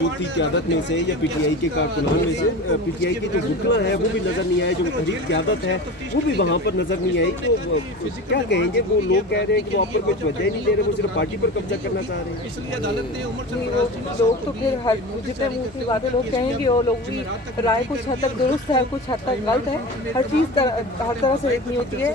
की क़यादत में से या पीटीआई के कारकुनान में से पीटीआई के जो वकला है वो भी नज़र नहीं आए, जो तहरीर क़यादत है वो भी वहाँ पर नज़र नहीं आई। तो क्या कहेंगे? वो लोग कह रहे हैं कि वो आप पर कोई तवज्जो ही नहीं दे रहे, वो सिर्फ पार्टी पर कब्जा करना चाह रहे हैं। इसलिए अदालत ने लोग तो फिर हर जितने मुँह की बातें लोग कहेंगे, वो लोग भी राय कुछ हद तक दुरुस्त है, कुछ हद तक गलत है। हर चीज़ हर तरह से देखनी होती है।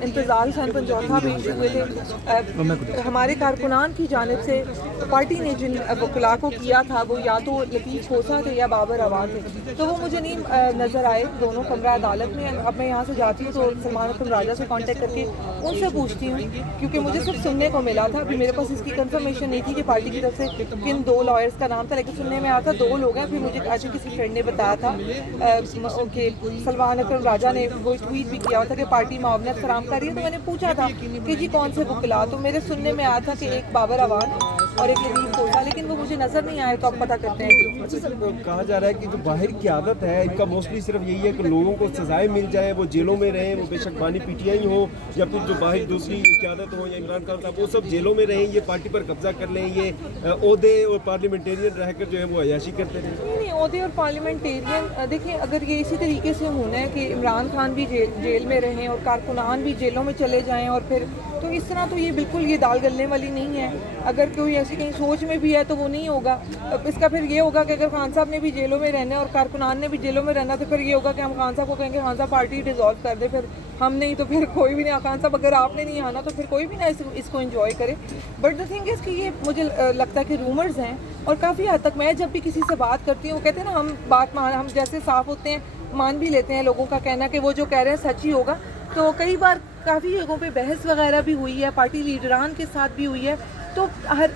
इंतज़ार सन पंजौथा भी इशू हुए थे हमारे कारकुनान की जानिब से। पार्टी ने जिन वकला को किया था वो या तो लतीफ़ खोसा थे या बाबर अवान थे, तो वो मुझे नहीं नज़र आए दोनों कमरा अदालत में। अब मैं यहाँ से जाती हूँ तो सलमान अकरम राजा से कांटेक्ट करके उनसे पूछती हूँ, क्योंकि मुझे सिर्फ सुनने को मिला था। अभी मेरे पास इसकी कंफर्मेशन नहीं थी कि पार्टी की तरफ से किन दो लॉयर्स का नाम था, लेकिन सुनने में आया था दो लोग हैं। फिर मुझे आज किसी फ्रेंड ने बताया था कि सलमान अकरम राजा ने वो ट्वीट भी किया था कि पार्टी मावनत फराम कर रही है। तो मैंने पूछा था कि जी कौन से वकला, तो मेरे सुनने में आया था कि एक बाबर अवान और एक लतीफ़ खोसा, लेकिन वो मुझे नज़र नहीं आए। तो आप पता करते हैं कि अच्छा सर, कहा जा रहा है कि जो बाहर की आदत है इनका मोस्टली सिर्फ यही है कि लोगों को सजाएं मिल जाए, वो जेलों में रहें, वो बेशक बानी पीटीआई हो या फिर जो बाहर दूसरी क़यादत हो या इमरान खान साहब, वो सब जेलों में रहें, ये पार्टी पर कब्जा कर लें, ये ओहदे और पार्लियामेंटेरियन रहकर जो है वो अयाशी करते रहें। नहीं, ओहदे और पार्लियामेंटेरियन देखिए, अगर ये इसी तरीके से होना है कि इमरान खान भी जेल में रहें और कारकुनान भी जेलों में चले जाएं और फिर, तो इस तरह तो ये बिल्कुल ये दाल गलने वाली नहीं है। अगर कोई ऐसी कहीं सोच में भी है तो वो नहीं होगा। इसका फिर ये होगा कि अगर खान साहब ने भी जेलों में रहना है और कारकुनान ने भी जेलों में रहना, तो फिर ये होगा कि हम खान साहब को कहेंगे खान साहब पार्टी डिसॉल्व कर दे, फिर हम नहीं तो फिर कोई भी नहीं। खान साहब अगर आपने नहीं आना तो फिर कोई भी ना इसको एंजॉय करे। बट द थिंग इज़ कि ये मुझे लगता है कि रूमर्स हैं, और काफ़ी हद तक मैं जब भी किसी से बात करती हूँ, कहते हैं ना हम जैसे साफ होते हैं, मान भी लेते हैं लोगों का कहना कि वो जो कह रहे हैं सच ही होगा। तो कई बार काफ़ी जगहों पे बहस वगैरह भी हुई है, पार्टी लीडरान के साथ भी हुई है। तो हर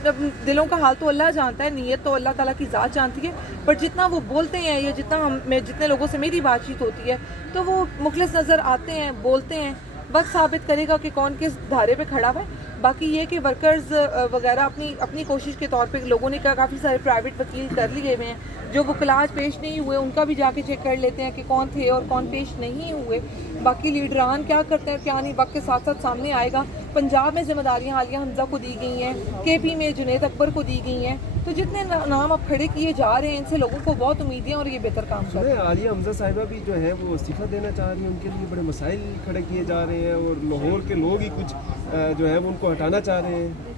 दिलों का हाल तो अल्लाह जानता है, नीयत तो अल्लाह ताला की ज़ात जानती है। पर जितना वो बोलते हैं या जितने लोगों से मेरी बातचीत होती है, तो वो मुखलिस नज़र आते हैं, बोलते हैं। वक्त साबित करेगा कि कौन किस धारे पे खड़ा हुआ है। बाकी ये कि वर्कर्स वगैरह अपनी कोशिश के तौर पे लोगों ने काफ़ी सारे प्राइवेट वकील कर लिए हुए हैं। जो वकला आज पेश नहीं हुए उनका भी जाके चेक कर लेते हैं कि कौन थे और कौन पेश नहीं हुए। बाकी लीडरान क्या करते हैं क्या नहीं, वक्त के साथ साथ सामने आएगा। पंजाब में जिम्मेदारियाँ आलिया हमजा को दी गई हैं, केपी में जुनैद अकबर को दी गई हैं। तो जितने नाम अब खड़े किए जा रहे हैं, इनसे लोगों को बहुत उम्मीदें और ये बेहतर काम कर रहे हैं। आलिया हमजा साहिबा भी जो है वो इस्तीफ़ा देना चाह रही है, उनके लिए बड़े मसाइल खड़े किए जा रहे हैं और लाहौर के लोग ही कुछ जो है वो उनको हटाना चाह रहे हैं।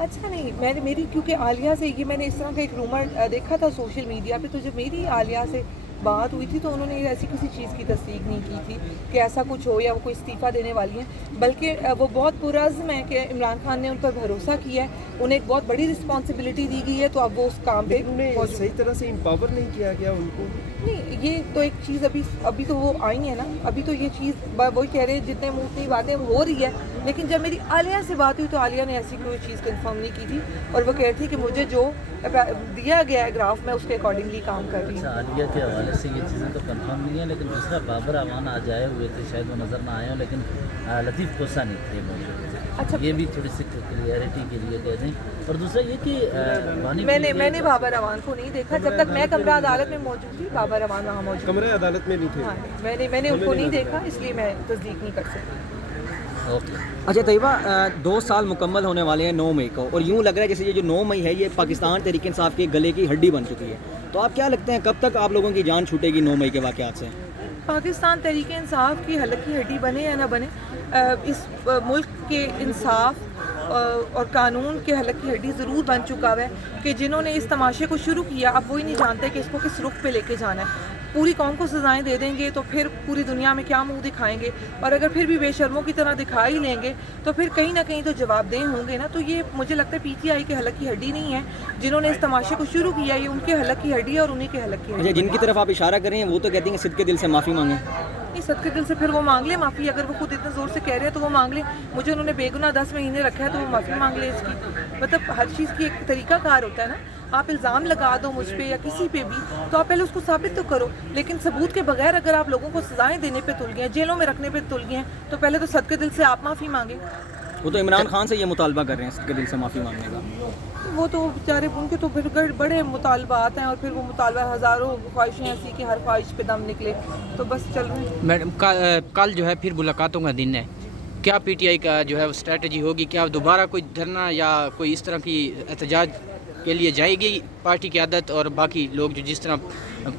अच्छा नहीं, मेरी क्योंकि आलिया से ये मैंने इस तरह का एक रूमर देखा था सोशल मीडिया पे, तो जब मेरी आलिया से बात हुई थी तो उन्होंने ऐसी किसी चीज़ की तस्दीक नहीं की थी कि ऐसा कुछ हो या वो कोई इस्तीफ़ा देने वाली हैं। बल्कि वो बहुत पुरज़्म है कि इमरान खान ने उन पर भरोसा किया है, उन्हें एक बहुत बड़ी रिस्पॉन्सिबिलिटी दी गई है, तो अब वो उस काम पे उन्हें सही तरह से एम्पावर नहीं किया गया उनको। नहीं, ये तो एक चीज़ अभी तो वो आई है ना, अभी तो ये चीज़ वही कह रहे हैं, जितने मुफ्ती बातें हो रही है। लेकिन जब मेरी आलिया से बात हुई तो आलिया ने ऐसी कोई चीज़ कंफर्म नहीं की थी, और वो कह रही थी कि मुझे जो दिया गया है ग्राफ में उसके अकॉर्डिंगली काम कर रही हूँ। अच्छा, आलिया के हवाले से ये चीज़ें तो कंफर्म नहीं है, लेकिन दूसरा बाबर अवान आज आए हुए थे, शायद वो नज़र ना आए हों, लेकिन लतीफ़ खोसा नहीं थे मौजूद। अच्छा, ये भी थोड़ी सी क्लियरिटी के लिए कह दें। और दूसरा ये कि मैंने बाबर अवान को नहीं देखा। जब तक मैं कमरा अदालत में मौजूद थी, बाबर अवान वहाँ मौजूद कमरा अदालत में नहीं थे। हाँ, मैंने उनको नहीं देखा, इसलिए मैं तस्दीक नहीं कर सकती। ओके। अच्छा तैयबा, 2 साल मुकम्मल होने वाले हैं 9 मई को, और यूँ लग रहा है जैसे ये जो 9 मई है ये पाकिस्तान तहरीक इंसाफ के गले की हड्डी बन चुकी है। तो आप क्या लगते हैं कब तक आप लोगों की जान छूटेगी 9 मई के वाक़यात से? पाकिस्तान तहरीक इंसाफ की हलक की हड्डी बने या ना बने, इस मुल्क के इंसाफ और कानून के हलक की हड्डी ज़रूर बन चुका है कि जिन्होंने इस तमाशे को शुरू किया अब वही नहीं जानते कि इसको किस रुख पे लेके जाना है। पूरी कौम को सजाएं दे देंगे तो फिर पूरी दुनिया में क्या मुंह दिखाएंगे, और अगर फिर भी बेशर्मों की तरह दिखा ही लेंगे तो फिर कहीं ना कहीं तो जवाबदेह होंगे ना। तो ये मुझे लगता है पीटीआई के हलक की हड्डी नहीं है, जिन्होंने इस तमाशे को शुरू किया ये उनके हलक की हड्डी और उन्हीं के हलक की हड्डी। अच्छा, जिनकी तरफ आप इशारा कर रहे हैं वो तो कहती हैं सिद्ध के दिल से माफ़ी मांगें। नहीं, सद के दिल से फिर वो मांग ले माफ़ी। अगर वो खुद इतने ज़ोर से कह रहे हैं तो वो मांग ले। मुझे उन्होंने बेगुनाह 10 महीने रखा है तो वो माफ़ी मांग ले इसकी। मतलब हर चीज़ की एक तरीका कार होता है ना। आप इल्ज़ाम लगा दो मुझ पे या किसी पे भी, तो आप पहले उसको साबित तो करो, लेकिन सबूत के बगैर अगर आप लोगों को सजाएं देने पे तुल गए हैं, जेलों में रखने पे तुल गए हैं, तो पहले तो सद के दिल से आप माफ़ी मांगे। वो तो इमरान खान से ये मुतालबा कर रहे हैं सिद्ध के दिल से माफ़ी मांगने का। वो तो बेचारे उनके तो फिर बड़े मुतालबात हैं, और फिर वो मुतालबा हज़ारों ख्वाहिशें ऐसी कि हर ख्वाहिश पे दम निकले, तो बस चल रहे हैं। मैडम कल जो है फिर मुलाकातों का दिन है, क्या पीटीआई का जो है वो स्ट्रेटजी होगी? क्या दोबारा कोई धरना या कोई इस तरह की एहतजाज के लिए जाएगी पार्टी की आदत और बाकी लोग जो जिस तरह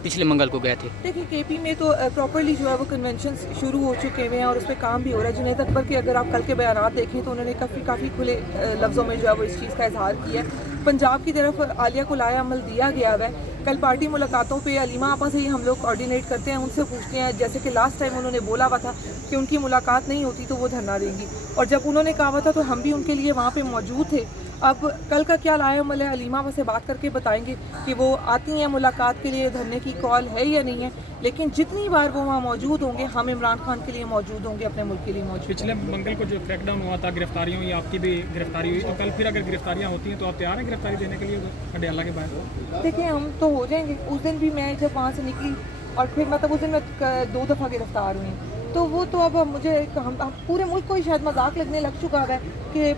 पिछले मंगल को गए थे? देखिए केपी में तो प्रॉपरली जो है वो कन्वेंशन शुरू हो चुके हुए हैं और उस पर काम भी हो रहा है। जुनैद अकबर के अगर आप कल के बयानात देखें तो उन्होंने काफ़ी खुले लफ्ज़ों में जो है वो इस चीज़ का इजहार किया है। पंजाब की तरफ आलिया को लाया अमल दिया गया है। कल पार्टी मुलाकातों पे अलीमा आपा से ही हम लोग कोऑर्डिनेट करते हैं, उनसे पूछते हैं, जैसे कि लास्ट टाइम उन्होंने बोला हुआ था कि उनकी मुलाकात नहीं होती तो वो धरना देंगी, और जब उन्होंने कहा हुआ था तो हम भी उनके लिए वहाँ पे मौजूद थे। अब कल का क्या लाया अमल है अलीमा आपा से बात करके बताएंगे कि वो आती हैं मुलाकात के लिए, धरने की कॉल है या नहीं है, लेकिन जितनी बार वो वहाँ मौजूद होंगे हम इमरान खान के लिए मौजूद होंगे, अपने मुल्क के लिए मौजूद। पिछले मंगल को जो क्रैकडाउन हुआ था, गिरफ्तारियाँ हुई, आपकी भी गिरफ्तारी हुई, तो कल फिर अगर गिरफ्तारियाँ होती हैं तो आप तैयार हैं गिरफ्तारी देने के लिए अडयाला के बाहर? देखिए हम तो हो जाएंगे। उस दिन भी मैं जब वहाँ से निकली और फिर मतलब उस दिन मैं 2 दफ़ा गिरफ्तार हुई, तो वो तो अब मुझे हम पूरे मुल्क को ही शायद मजाक लगने लग चुका है कि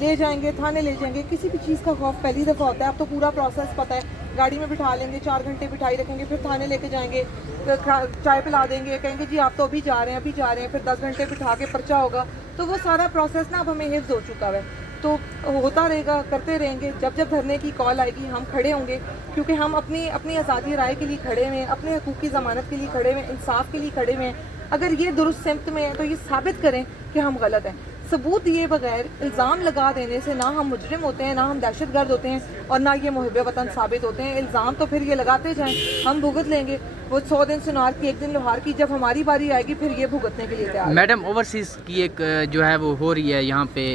ले जाएंगे, थाने ले जाएंगे। किसी भी चीज़ का खौफ पहली दफ़ा होता है, अब तो पूरा प्रोसेस पता है। गाड़ी में बिठा लेंगे, 4 घंटे बिठाई रखेंगे, फिर थाने लेके जाएंगे, चाय पिला देंगे, कहेंगे जी आप तो अभी जा रहे हैं, फिर 10 घंटे बिठा के पर्चा होगा। तो वो सारा प्रोसेस ना अब हमें हिफ्ज़ हो चुका है, तो होता रहेगा, करते रहेंगे। जब धरने की कॉल आएगी हम खड़े होंगे, क्योंकि हम अपनी आज़ादी राय के लिए खड़े हुए हैं, अपने हकूक़ की ज़मानत के लिए खड़े हुए हैं, इंसाफ के लिए खड़े हुए हैं। अगर ये दुरुस्त सिमत में है तो ये साबित करें कि हम गलत हैं। सबूत दिए बगैर इल्ज़ाम लगा देने से ना हम मुजरिम होते हैं, ना हम दहशतगर्द होते हैं, और ना ये मुहिब वतन साबित होते हैं। इल्ज़ाम तो फिर ये लगाते जाएं, हम भुगत लेंगे। वो 100 दिन सुनार की, 1 दिन लोहार की, जब हमारी बारी आएगी फिर ये भुगतने के लिए तैयार। मैडम ओवरसीज़ की एक जो है वो हो रही है, यहाँ पे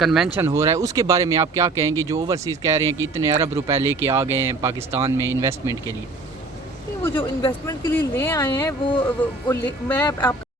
कन्वेंशन हो रहा है, उसके बारे में आप क्या कहेंगी? जो ओवरसीज़ कह रहे हैं कि इतने अरब रुपए लेके आ गए हैं पाकिस्तान में इन्वेस्टमेंट के लिए। वो जो इन्वेस्टमेंट के लिए ले आए हैं मैं आप